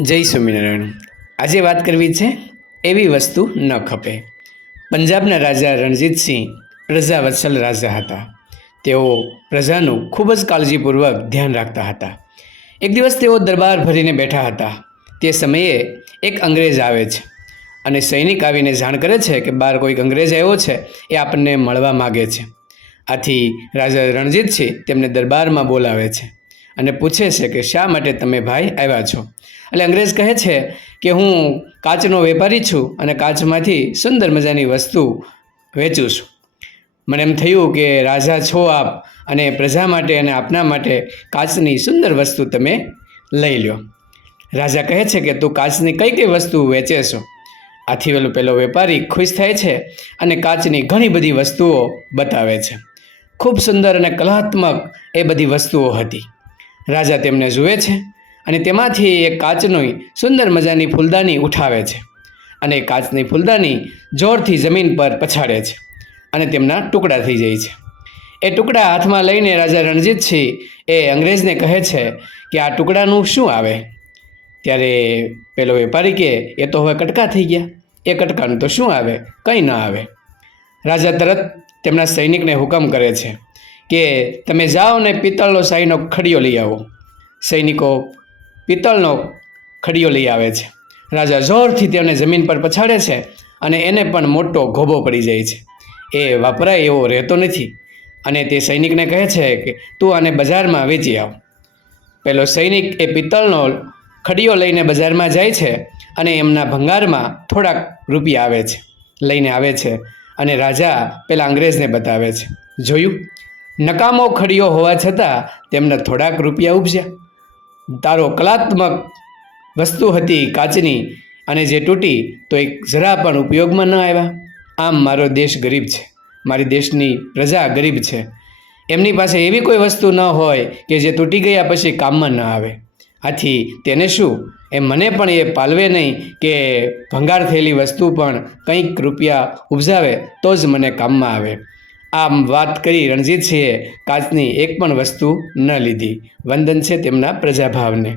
જય સ્વામિનારાયણ. આજે વાત કરવી છે એવી વસ્તુ ન ખપે. પંજાબના રાજા રણજીતસિંહ પ્રજાવત્સલ રાજા હતા. તેઓ પ્રજાનું ખૂબ જ કાળજીપૂર્વક ધ્યાન રાખતા હતા. એક દિવસ તેઓ દરબાર ભરીને બેઠા હતા. તે સમયે એક અંગ્રેજ આવે છે અને સૈનિક આવીને જાણ કરે છે કે બહાર કોઈક અંગ્રેજ આવ્યો છે એ આપણને મળવા માગે છે. આથી રાજા રણજીતસિંહ તેમને દરબારમાં બોલાવે છે. અને પૂછે છે કે શા માટે તમે ભાઈ આવ્યા છો? એટલે અંગ્રેજ કહે છે કે હું કાચનો વેપારી છું અને કાચમાંથી સુંદર મજાની વસ્તુ વેચું છું. મને એમ થયું કે રાજા છો આપ અને પ્રજા માટે અને આપના માટે કાચની સુંદર વસ્તુ તમે લઈ લ્યો. રાજા કહે છે કે તું કાચની કઈ કઈ વસ્તુ વેચે છો આથી પેલો પેલો વેપારી ખુશ થાય છે અને કાચની ઘણી બધી વસ્તુઓ બતાવે છે. ખૂબ સુંદર અને કલાત્મક એ બધી વસ્તુઓ હતી. રાજા તેમને જુએ છે અને તેમાંથી એક કાચની સુંદર મજાની ફૂલદાની ઉઠાવે છે અને કાચની ફૂલદાની જોરથી જમીન પર પછાડે છે અને તેમના ટુકડા થઈ જાય છે. એ ટુકડા હાથમાં લઈને રાજા રણજીતસિંહ એ અંગ્રેજને કહે છે કે આ ટુકડાનું શું આવે? ત્યારે પેલો વેપારી કે, એ તો હવે કટકા થઈ ગયા. એ કટકાનું તો શું આવે? કંઈ ન આવે. રાજા તરત તેમના સૈનિકને હુકમ કરે છે કે તમે જાઓ ને પિત્તળનો શાહીનો ખડીયો લઈ આવો. સૈનિકો પિત્તળનો ખડીયો લઈ આવે છે. રાજા જોરથી તેમને જમીન પર પછાડે છે અને એને પણ મોટો ઘોબો પડી જાય છે. એ વપરાય એવો રહેતો નથી. અને તે સૈનિકને કહે છે કે તું આને બજારમાં વેચી આવ. પેલો સૈનિક એ પિત્તળનો ખડીયો લઈને બજારમાં જાય છે અને એમના ભંગારમાં થોડાક રૂપિયા આવે છે. લઈને આવે છે અને રાજા પેલા અંગ્રેજને બતાવે છે. જોયું? નકામો ખડિયો હોવા છતાં તેમને થોડાક રૂપિયા ઉપજ્યા. તારો કલાત્મક વસ્તુ હતી કાચની અને જે તૂટી તો એક જરા પણ ઉપયોગમાં ન આવ્યા. આમ મારો દેશ ગરીબ છે. મારી દેશની પ્રજા ગરીબ છે. એમની પાસે એવી કોઈ વસ્તુ ન હોય કે જે તૂટી ગયા પછી કામમાં ન આવે. આથી તેને શું? એ મને પણ એ પાલવે નહીં કે ભંગાર થયેલી વસ્તુ પણ કંઈક રૂપિયા ઉપજાવે તો જ મને કામમાં આવે. આમ વાત કરી રણજીતસિંહે કાચની એક પણ વસ્તુ ન લીધી. વંદન છે તેમના પ્રજાભાવને.